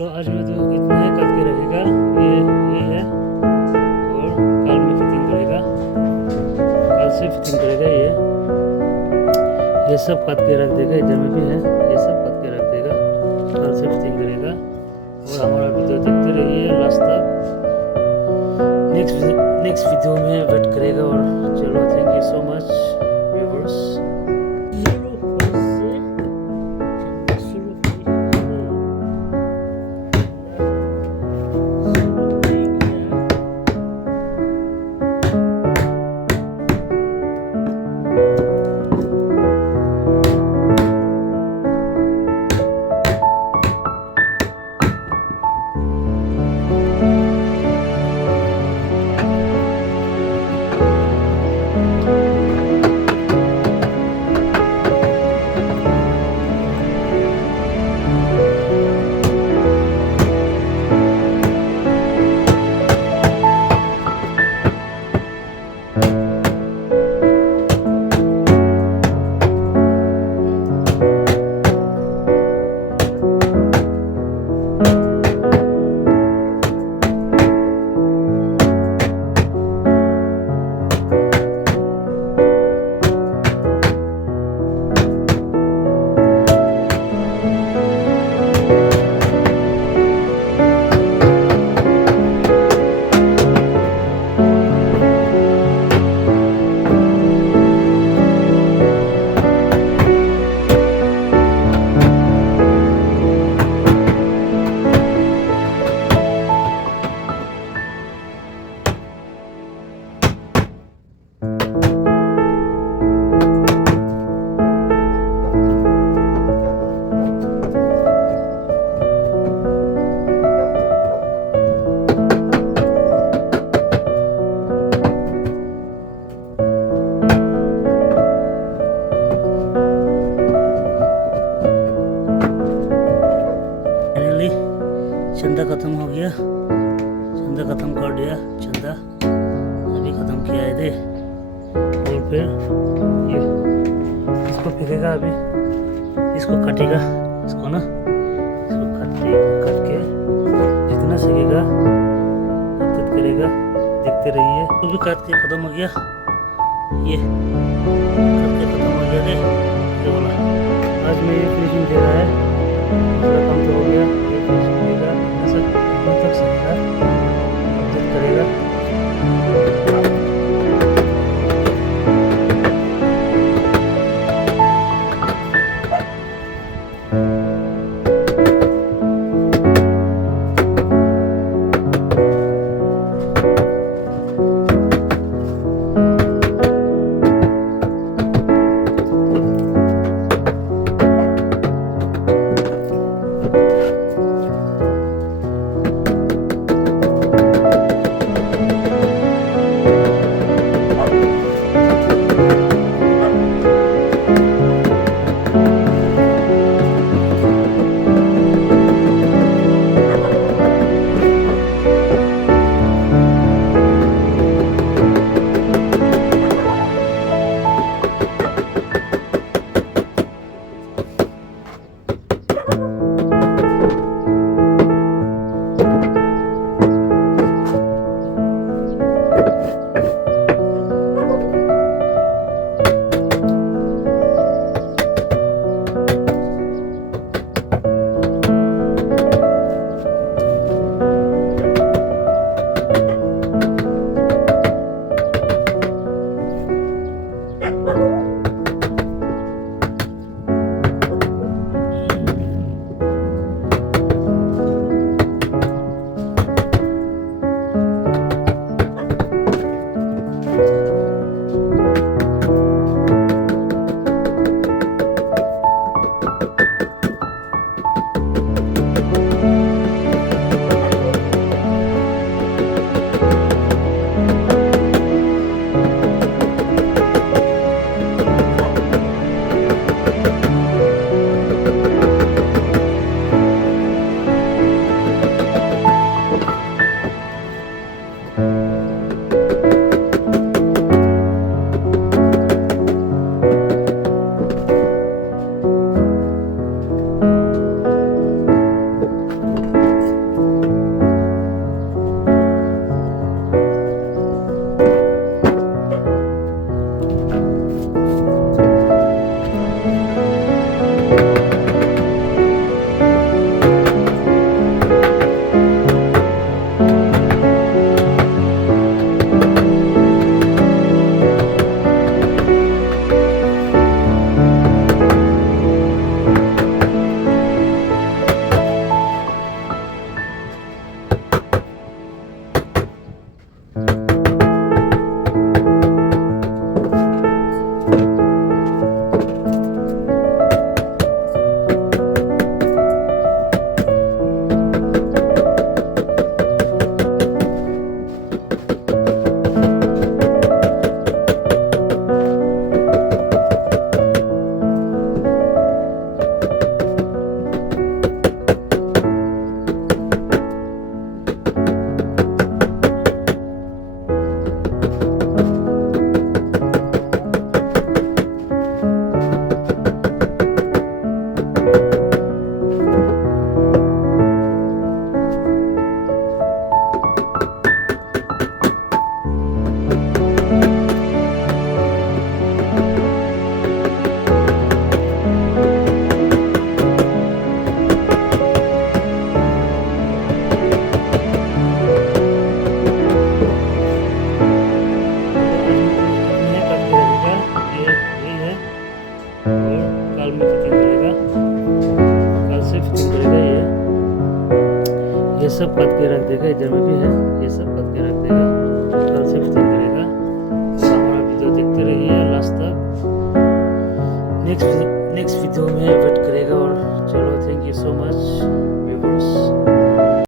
चलो आज में तो इतना ही काट के रखेगा। ये है और कल में फिटिंग करेगा, कल से फिटिंग करेगा। ये सब काट के रख देगा, इधर में भी है, ये सब काट के रख देगा, कल से फिटिंग करेगा। और हमारा वीडियो देखते रहिए लास्ट तक, नेक्स्ट वीडियो में वेट करेगा। और चलो thank you so much viewers. चंदा खत्म हो गया, चंदा खत्म कर दिया, चंदा अभी खत्म किया है दे। और फिर ये इसको फेंकेगा, अभी इसको काटेगा, इसको ना इसको काट के जितना सकेगा अपडेट करेगा, देखते रहिए। तो भी काट के खत्म हो गया, ये काट के खत्म हो गया दे। ये बोला आज में ये फिनिशिंग दे रहा है, दूसरा काम तो हो गया। तक सकेगा अपडेट करेगा। सब काट के रख देगा, इधर में भी है, ये सब काट के रख देगा, कल से फिटिंग करेगा। तो हमारा वीडियो देखते रहिए लास्ट तक। नेक्स्ट वीडियो में वेट